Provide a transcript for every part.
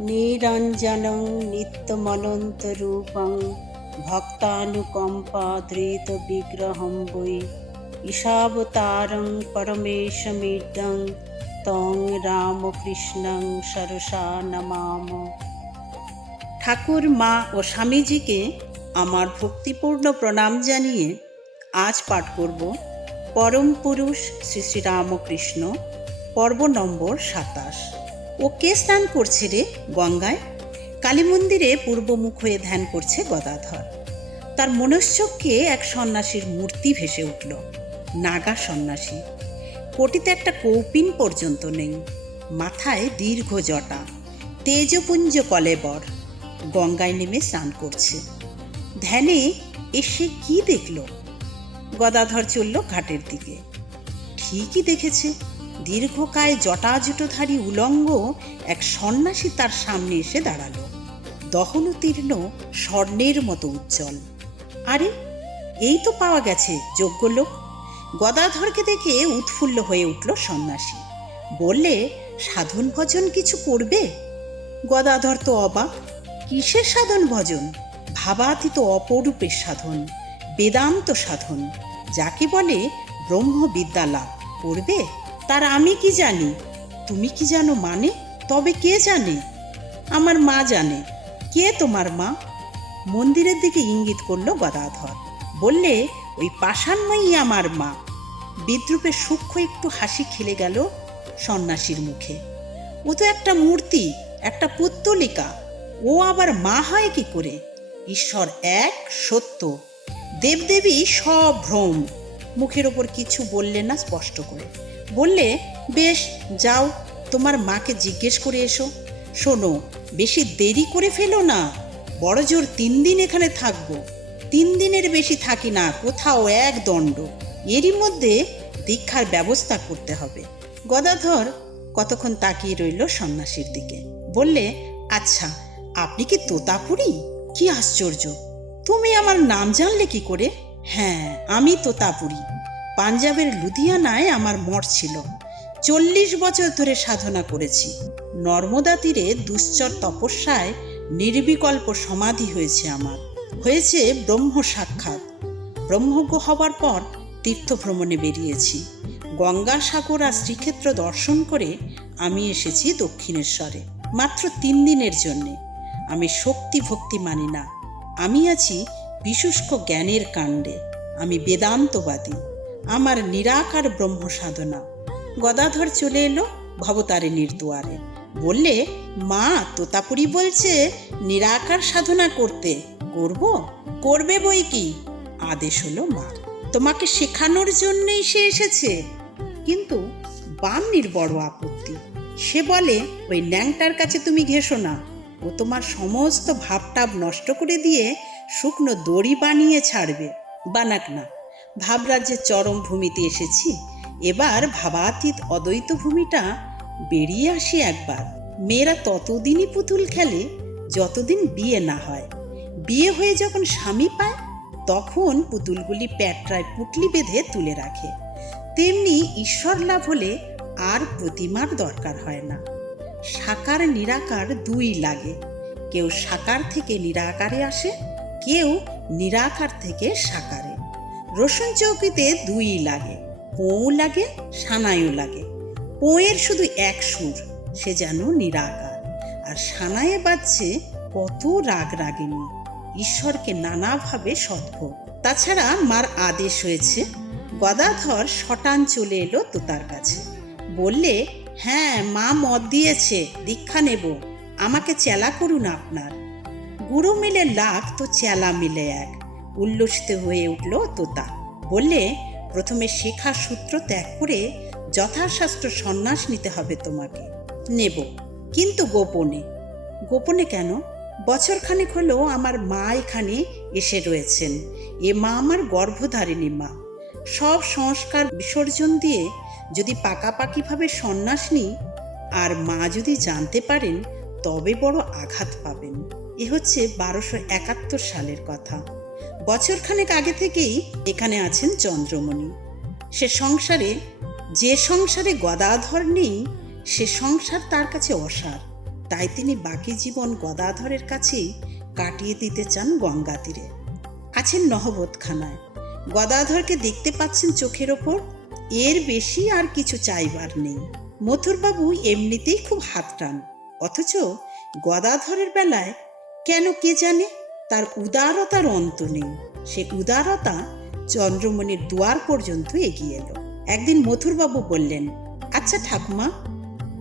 নিরঞ্জনং নিত্যমনন্তরূপং ভক্তানুকম্পাধৃতবিগ্রহং বৈ ঈশাবতারং পরমেশমিদং তং রামকৃষ্ণং সরসা নমাম। ঠাকুর, মা ও স্বামীজিকে আমার ভক্তিপূর্ণ প্রণাম জানিয়ে আজ পাঠ করব পরম পুরুষ শ্রী শ্রী রামকৃষ্ণ, পর্ব নম্বর ২৭। ও কে স্নান করছে রে গঙ্গায়? কালী মন্দিরে পূর্বমুখ হয়ে ধ্যান করছে গদাধর। তার মনশ্চক্ষে এক সন্ন্যাসীর মূর্তি ভেসে উঠল। নাগা সন্ন্যাসী, কোটিতে একটা কৌপিন পর্যন্ত নেই, মাথায় দীর্ঘ জটা, তেজপুঞ্জ কলেবর, গঙ্গায় নেমে স্নান করছে। ধ্যানে এসে কি দেখল? গদাধর চলল ঘাটের দিকে। ঠিকই দেখেছে, দীর্ঘকায় জটাজুটোধারী উলঙ্গ এক সন্ন্যাসী তার সামনে এসে দাঁড়ালো, দহনতীর্ণ স্বর্ণের মতো উজ্জ্বল। আরে, এই তো পাওয়া গেছে যোগ্য লোক। গদাধরকে দেখে উৎফুল্ল হয়ে উঠল সন্ন্যাসী। বললে, সাধন ভজন কিছু করবে? গদাধর তো অবাক। কিসের সাধন ভজন? ভাবাতীত অপরূপের সাধন, বেদান্ত সাধন, যাকে বলে ব্রহ্মবিদ্যা লাভ করবে। তার আমি কি জানি? তুমি কি জানো মানে? তবে কে জানে? আমার মা জানে। কে তোমার মা? মন্দিরের দিকে ইঙ্গিত করল গদাধর। বললে, ওই পাষাণময়ী আমার মা। বিদ্রুপের সূক্ষ্ম একটু হাসি খেলে গেল সন্ন্যাসীর মুখে। ও তো একটা মূর্তি, একটা পুত্তলিকা, ও আবার মা হয় কি করে? ঈশ্বর এক, সত্য, দেবদেবী সব ভ্রম। মুখের ওপর কিছু বললে না স্পষ্ট করে। বললে, বেশ, যাও তোমার মাকে জিজ্ঞেস করে এসো। শোনো, বেশি দেরি করে ফেলো না, বড় জোর ৩ দিন এখানে থাকবো। ৩ দিনের বেশি থাকি না কোথাও, এক দণ্ড। এরই মধ্যে দীক্ষার ব্যবস্থা করতে হবে। গদাধর কতক্ষণ তাকিয়ে রইল সন্ন্যাসীর দিকে। বললে, আচ্ছা, আপনি কি তোতাপুরী? কি আশ্চর্য, তুমি আমার নাম জানলে কি করে? হ্যাঁ, আমি তোতাপুরী। পাঞ্জাবের লুধিয়ানায় আমার মঠ ছিল। ৪০ বছর ধরে সাধনা করেছি। নর্মদা তীরে দুশ্চর তপস্যায় নির্বিকল্প সমাধি হয়েছে আমার। হয়েছে ব্রহ্ম সাক্ষাৎ। ব্রহ্মজ্ঞ হবার পর তীর্থভ্রমণে বেরিয়েছি। গঙ্গাসাগর আর শ্রীক্ষেত্র দর্শন করে আমি এসেছি দক্ষিণেশ্বরে, মাত্র ৩ দিনের জন্যে। আমি শক্তি ভক্তি মানি না, আমি আছি বিশুষ্ক জ্ঞানের কাণ্ডে। আমি বেদান্তবাদী, আমার নিরাকার ব্রহ্ম সাধনা। গদাধর চলে এলো ভবতারিণীর দুয়ারে। বললে, মা, তোতাপুরী বলছে নিরাকার সাধনা করতে। করব? করবে বই কি, আদেশ হলো মা। তোমাকে শেখানোর জন্যেই সে এসেছে। কিন্তু বামনির বড় আপত্তি। সে বলে, ওই ন্যাংটার কাছে তুমি ঘেঁষো না, ও তোমার সমস্ত ভাবটাব নষ্ট করে দিয়ে শুকনো দড়ি বানিয়ে ছাড়বে। বানাক না, ভাবরাজ্যের চরম ভূমিতে এসেছি, এবার ভাবাতীত অদ্বৈত ভূমিটা বেরিয়ে আসি একবার। মেয়েরা ততদিনই পুতুল খেলে যতদিন বিয়ে না হয়। বিয়ে হয়ে যখন স্বামী পায় তখন পুতুলগুলি প্যাটরায় পুটলি বেঁধে তুলে রাখে। তেমনি ঈশ্বর লাভ হলে আর প্রতিমার দরকার হয় না। সাকার নিরাকার দুই লাগে। কেউ সাকার থেকে নিরাকারে আসে, কেউ নিরাকার থেকে সাকারে। রসুন চৌকিতে দুই লাগে, পোঁ লাগে, সানাইও লাগে। পোঁয়ের শুধু এক সুর, সে যেন নিরাকার, আর সানায়ে বাজছে কত রাগ রাগিনী, ঈশ্বরকে নানাভাবে সদ্ভোগ। তাছাড়া মার আদেশ হয়েছে। গদাধর শটান চলে এলো তোতার কাছে। বললে, হ্যাঁ, মা মত দিয়েছে, দীক্ষা নেব, আমাকে চেলা করুন আপনার। গুরু মিলে লাখ তো চেলা মিলে এক। উল্লসিত হয়ে উঠল তোতা। বললে, প্রথমে শেখার সূত্র ত্যাগ করে যথাশাস্ত্র সন্ন্যাস নিতে হবে তোমাকে। নেব, কিন্তু গোপনে। গোপনে কেন? বছরখানেক হলো আমার মা এখানে এসে রয়েছেন। এ মা আমার গর্ভধারিণী মা। সব সংস্কার বিসর্জন দিয়ে যদি পাকাপাকিভাবে সন্ন্যাস নিই, আর মা যদি জানতে পারেন তবে বড় আঘাত পাবেন। এ হচ্ছে 1271 সালের কথা। বছরখানেক আগে থেকেই এখানে আছেন চন্দ্রমণি। যে সংসারে গদাধর নেই, সে সংসার তার কাছে অসার। তাই তিনি বাকি জীবন গদাধরের কাছেই কাটিয়ে দিতে চান গঙ্গা তীরে। আছেন নহবতখানায়, গদাধরকে দেখতে পাচ্ছেন চোখের ওপর, এর বেশি আর কিছু চাইবার নেই। মথুরবাবু এমনিতেই খুব হাত টান, অথচ গদাধরের বেলায় কেন কে জানে তার উদারতার অন্ত নেই। সে উদারতা চন্দ্রমণির দুয়ার পর্যন্ত এগিয়ে এলো। একদিন মথুরবাবু বললেন, আচ্ছা ঠাকুমা,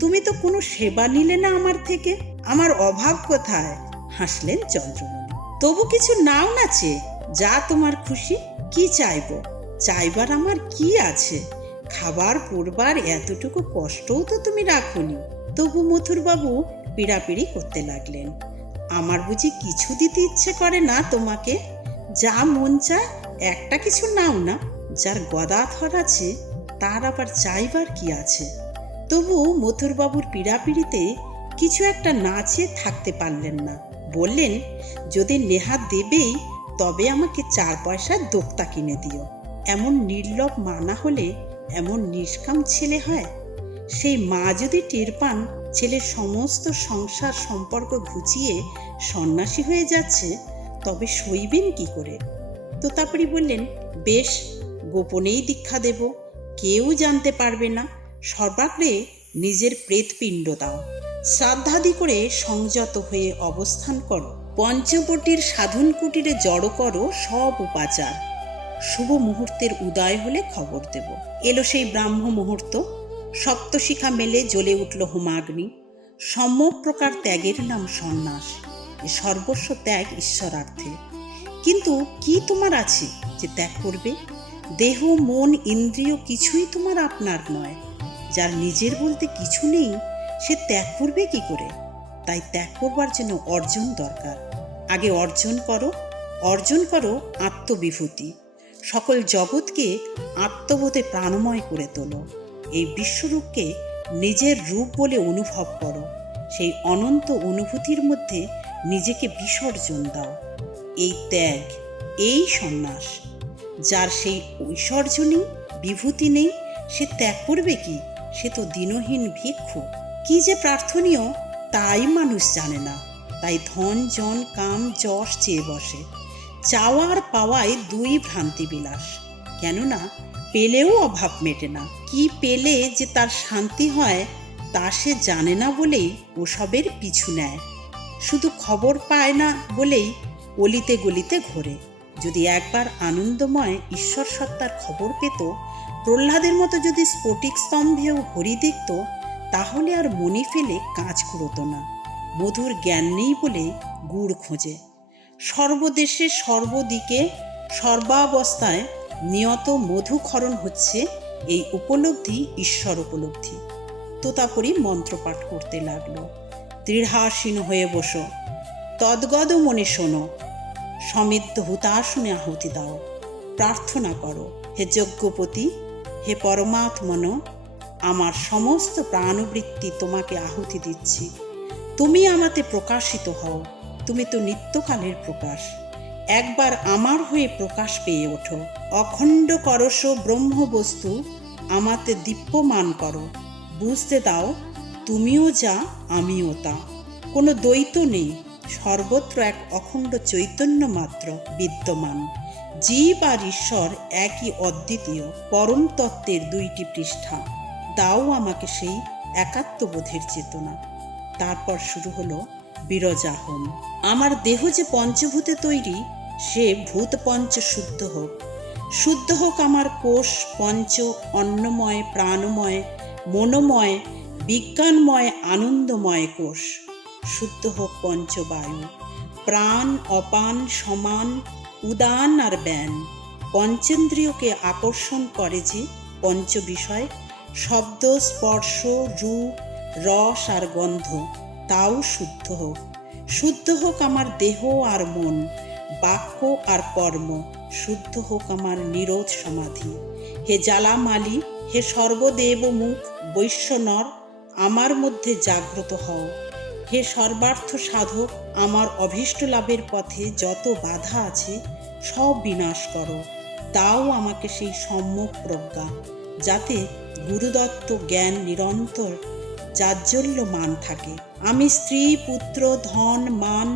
তুমি তো কোনো সেবা নিলে না আমার থেকে, আমার অভাব কোথায়? হাসলেন চন্দ্রমণি। তবু কিছু নাও না চেয়ে, যা তোমার খুশি। কি চাইবো? চাইবার আমার কি আছে? খাবার পড়বার এতটুকু কষ্টও তো তুমি রাখোনি। তবু মথুরবাবু পীড়াপিড়ি করতে লাগলেন, আমার বুঝি কিছু দিতে ইচ্ছে করে না তোমাকে? যা মন চায় একটা কিছু নাও না। যার গদাধর আছে তার আবার চাইবার কি আছে? তবু মথুরবাবুর পীড়াপিড়িতে কিছু একটা না চেয়ে থাকতে পারলেন না। বললেন, যদি নেহাত দেবেই তবে আমাকে 4 পয়সার দোক্তা কিনে দিও। এমন নির্লভ মা না হলে এমন নিষ্কাম ছেলে হয়? সেই মা যদি টের পান ছেলের সমস্ত সংসার সম্পর্ক ঘুচিয়ে সন্ন্যাসী হয়ে যাচ্ছে, তবে সইবেন কি করে? তোতাপুরি বললেন, বেশ, গোপনেই দীক্ষা দেব, কেউ জানতে পারবে না। সর্বাগ্রে নিজের প্রেতপিণ্ড দাও, শ্রাদ্ধাদি করে সংযত হয়ে অবস্থান করো, পঞ্চবটির সাধন কুটিরে জড়ো করো সব উপাচার। শুভ মুহূর্তের উদয় হলে খবর দেব। এলো সেই ব্রাহ্ম মুহূর্ত, সপ্তশিখা মেলে জ্বলে উঠল হোমাগ্নি। সম্যক প্রকার ত্যাগের নাম সন্ন্যাস। এ সর্বস্ব ত্যাগ ঈশ্বরার্থে। কিন্তু কি তোমার আছে যে ত্যাগ করবে? দেহ, মন, ইন্দ্রিয় কিছুই তোমার আপনার নয়। যার নিজের বলতে কিছু নেই, সে ত্যাগ করবে কি করে? তাই ত্যাগ করবার জন্য অর্জন দরকার। আগে অর্জন করো, অর্জন করো আত্মবিভূতি। সকল জগৎকে আত্মবোধে প্রাণময় করে তোলো। এই বিশ্বরূপকে নিজের রূপ বলে অনুভব করো। সেই অনন্ত অনুভূতির মধ্যে নিজেকে বিসর্জন দাও। এই ত্যাগ, এই সন্ন্যাস। যার সেই ঐশ্বর্য নেই, বিভূতি নেই, সে ত্যাগ করবে কি? সে তো দীনহীন ভিক্ষু। কি যে প্রার্থনীয় তাই মানুষ জানে না। তাই ধন, জন, কাম, যশ চেয়ে বসে। চাওয়ার পাওয়ায় দুই ভ্রান্তি বিলাস। কেননা পেলেও অভাব মেটে না। কি পেলে যে তার শান্তি হয় তা সে জানে না বলেই ওসবের পিছু নেয়। শুধু খবর পায় না বলেই অলিতে গলিতে ঘোরে। যদি একবার আনন্দময় ঈশ্বর সত্তার খবর পেত, প্রহ্লাদের মতো যদি স্ফটিক স্তম্ভেও হরি দেখত, তাহলে আর মনি ফেলে কাজ কুড়োতো না। মধুর জ্ঞান নেই বলে গুড় খোঁজে। সর্বদেশে, সর্বদিকে, সর্বাবস্থায় নিয়ত মধুক্ষরণ হচ্ছে এই উপলব্ধি ঈশ্বর উপলব্ধি। তোতাপুরি মন্ত্রপাঠ করতে লাগলো। দৃঢ়াসীন হয়ে বসো, তদ্গদ মনে শোনো, সমৃদ্ধ হুতাসনে আহুতি দাও। প্রার্থনা করো, হে যজ্ঞপতি, হে পরমাত্মন, আমার সমস্ত প্রাণবৃত্তি তোমাকে আহুতি দিচ্ছি। তুমি আমাতে প্রকাশিত হও। তুমি তো নিত্যকালের প্রকাশ। একবার আমার হয়ে প্রকাশ পেয়ে ওঠো। অখণ্ড করস ব্রহ্মবস্তু আমাতে দীপ্যমান করো। বুঝতে দাও তুমিও যা, আমিও তা। কোনো দ্বৈত নেই, সর্বত্র এক অখণ্ড চৈতন্য মাত্র বিদ্যমান। জীব আর ঈশ্বর একই অদ্বিতীয় পরম তত্ত্বের 2টি পৃষ্ঠা। দাও আমাকে সেই একাত্মবোধের চেতনা। তারপর শুরু হলো বিরজাহম। আমার দেহ যে পঞ্চভূতে তৈরি, সে ভূত পঞ্চ শুদ্ধ হোক। শুদ্ধ হোক আমার কোষ পঞ্চ, অন্নময়, প্রাণময়, মনোময়, বিজ্ঞানময়, আনন্দময় কোষ। শুদ্ধ হোক পঞ্চবায়ু, প্রাণ, অপান, সমান, উদান আর ব্যান। পঞ্চেন্দ্রিয়কে আকর্ষণ করে যে পঞ্চ বিষয়, শব্দ, স্পর্শ, রূপ, রস আর গন্ধ, তাও শুদ্ধ হোক। শুদ্ধ হোক আমার দেহ আর মন, বাক্য আর কর্ম। শুদ্ধ হোক আমার নিরোধ সমাধি। হে জ্বালামালি, হে সর্বদেব মুখ বৈশ্যনর, আমার মধ্যে জাগ্রত হও। হে সর্বার্থ সাধক, আমার অভীষ্ট লাভের পথে যত বাধা আছে সব বিনাশ করো। দাও আমাকে সেই সম্যক প্রজ্ঞা, যাতে গুরুদত্ত জ্ঞান নিরন্তর জাজ্জল্যমান থাকে। আমি স্ত্রী, পুত্র, ধন, মান,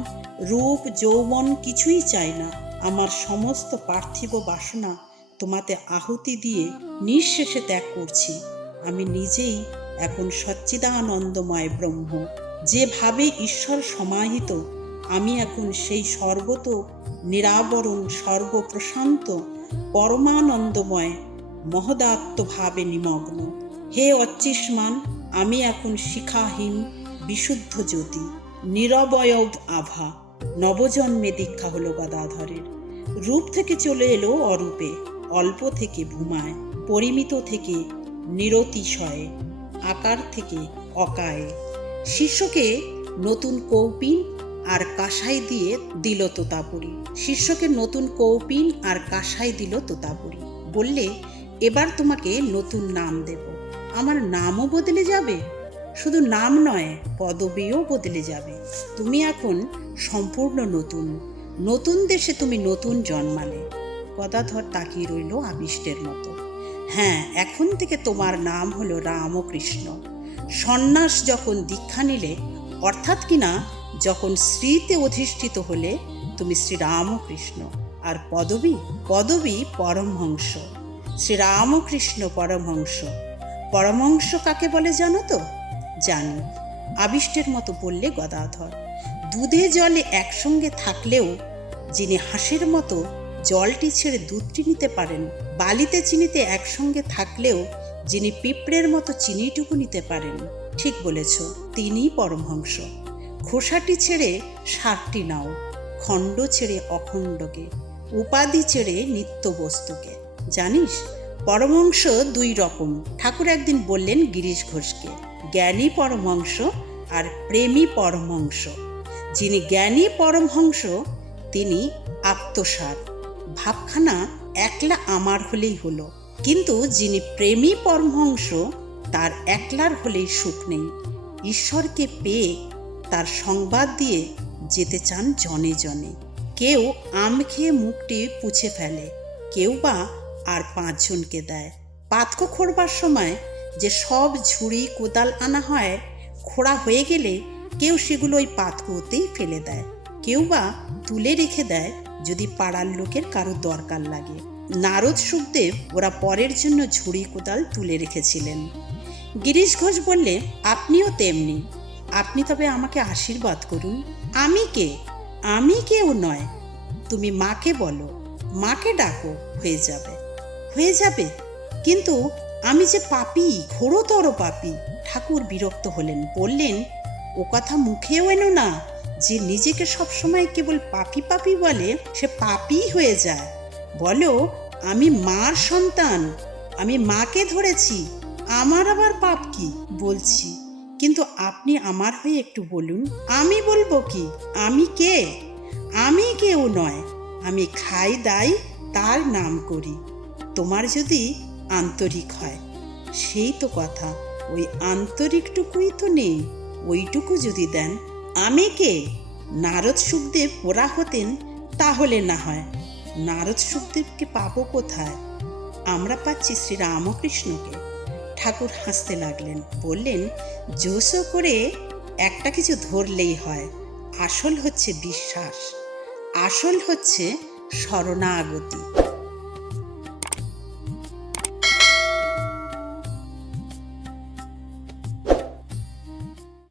রূপ, যৌবন কিছুই চাই না। আমার সমস্ত পার্থিব বাসনা তোমাতে আহুতি দিয়ে নিঃশেষে ত্যাগ করছি। আমি নিজেই এখন সচ্চিদানন্দময় ব্রহ্ম। যেভাবে ঈশ্বর সমাহিত, আমি এখন সেই সর্বত নিরাবরণ, সর্বপ্রশান্ত, পরমানন্দময় মহদাত্মভাবে নিমগ্ন। হে অচ্চিষ্মান, আমি এখন শিখাহীন বিশুদ্ধ জ্যোতি, নিরবয়ব আভা। নবজন্মে দীক্ষা হলো গদাধরের। রূপ থেকে চলে এলো অরূপে, অল্প থেকে ভূমায়, পরিমিত থেকে নিরতিশয়ে, আকার থেকে অকায়ে। শিষ্যকে নতুন কৌপিন আর কাঁসাই দিয়ে দিল তোতাপুরি। শিষ্যকে নতুন কৌপিন আর কাঁসাই দিল তোতাপুরি। বললে, এবার তোমাকে নতুন নাম দেব। আমার নামও বদলে যাবে, শুধু নাম নয়, পদবীও বদলে যাবে। তুমি এখন সম্পূর্ণ নতুন। নতুন দেশে তুমি নতুন জন্মালে। গদাধর তাকিয়ে রইল আবিষ্টের মতো। হ্যাঁ, এখন থেকে তোমার নাম হলো রামকৃষ্ণ। সন্ন্যাস যখন দীক্ষা নিলে, অর্থাৎ কিনা যখন শ্রীতে অধিষ্ঠিত হলে, তুমি শ্রীরামকৃষ্ণ। আর পদবী পরমহংস। শ্রীরামকৃষ্ণ পরমহংস। পরমহংস কাকে বলে জানো তো? জানি, আবিষ্টের মতো বললে গদাধর। দুধে জলে একসঙ্গে থাকলেও যিনি হাঁসের মতো জলটি ছেড়ে দুধটি নিতে পারেন, বালিতে চিনিতে একসঙ্গে থাকলেও যিনি পিঁপড়ের মতো চিনিটুকু নিতে পারেন, ঠিক বলেছ, তিনিই পরমহংস। খোসাটি ছেড়ে সারটি নাও, খণ্ড ছেড়ে অখণ্ডকে, উপাধি ছেড়ে নিত্য বস্তুকে। জানিস, পরমহংস দুই রকম। ঠাকুর একদিন বললেন গিরিশ ঘোষকে, জ্ঞানী পরমহংস আর প্রেমী পরমহংস। যিনি জ্ঞানী পরমহংস তিনি আত্মসার, ভাবখানা একলা আমার হলেই হলো। কিন্তু যিনি প্রেমী পরমহংস, তার একলার হলেই সুখ নেই। ঈশ্বরকে পেয়ে তার সংবাদ দিয়ে যেতে চান জনে জনে। কেউ আম খেয়ে মুখটি পুছে ফেলে, কেউ বা আর 5 জনকে দেয়। পাতকো খোঁড়বার সময় যে সব ঝুড়ি কোদাল আনা হয়, খোঁড়া হয়ে গেলে কেউ সেগুলো ওই পাতকোতেই ফেলে দেয়, কেউ বা তুলে রেখে দেয় যদি পাড়ার লোকের কারো দরকার লাগে। নারদ সুখদেব ওরা পরের জন্য ঝুড়ি কোদাল তুলে রেখেছিলেন। গিরিশ ঘোষ বললে, আপনিও তেমনি। আপনি তবে আমাকে আশীর্বাদ করুন। আমি কে? আমি কেউ নয়। তুমি মাকে বলো, মাকে ডাকো, হয়ে যাবে। হয়ে যাবে? কিন্তু আমি যে পাপী, ঘোরতর পাপী। ঠাকুর বিরক্ত হলেন, বললেন, ও কথা মুখেও এনো না। যে নিজেকে সবসময় কেবল পাপী পাপী বলে, সে পাপী হয়ে যায়। বলো, আমি মার সন্তান, আমি মাকে ধরেছি, আমার আবার পাপ কি? বলছি, কিন্তু আপনি আমার হয়ে একটু বলুন। আমি বলবো কি? আমি কে? আমি কেউ নয়। আমি খাই দাই, তার নাম করি। তোমার যদি আন্তরিক হয়, সেই তো কথা। ওই আন্তরিকটুকুই তো নেই, ওইটুকু যদি দেন। আমি কে? নারদ সুখদেব ওরা হতেন তাহলে না হয়। নারদ সুখদেবকে পাবো কোথায়? আমরা পাচ্ছি শ্রীরামকৃষ্ণকে। ঠাকুর হাসতে লাগলেন, বললেন, জোসো করে একটা কিছু ধরলেই হয়। আসল হচ্ছে বিশ্বাস, আসল হচ্ছে শরণাগতি।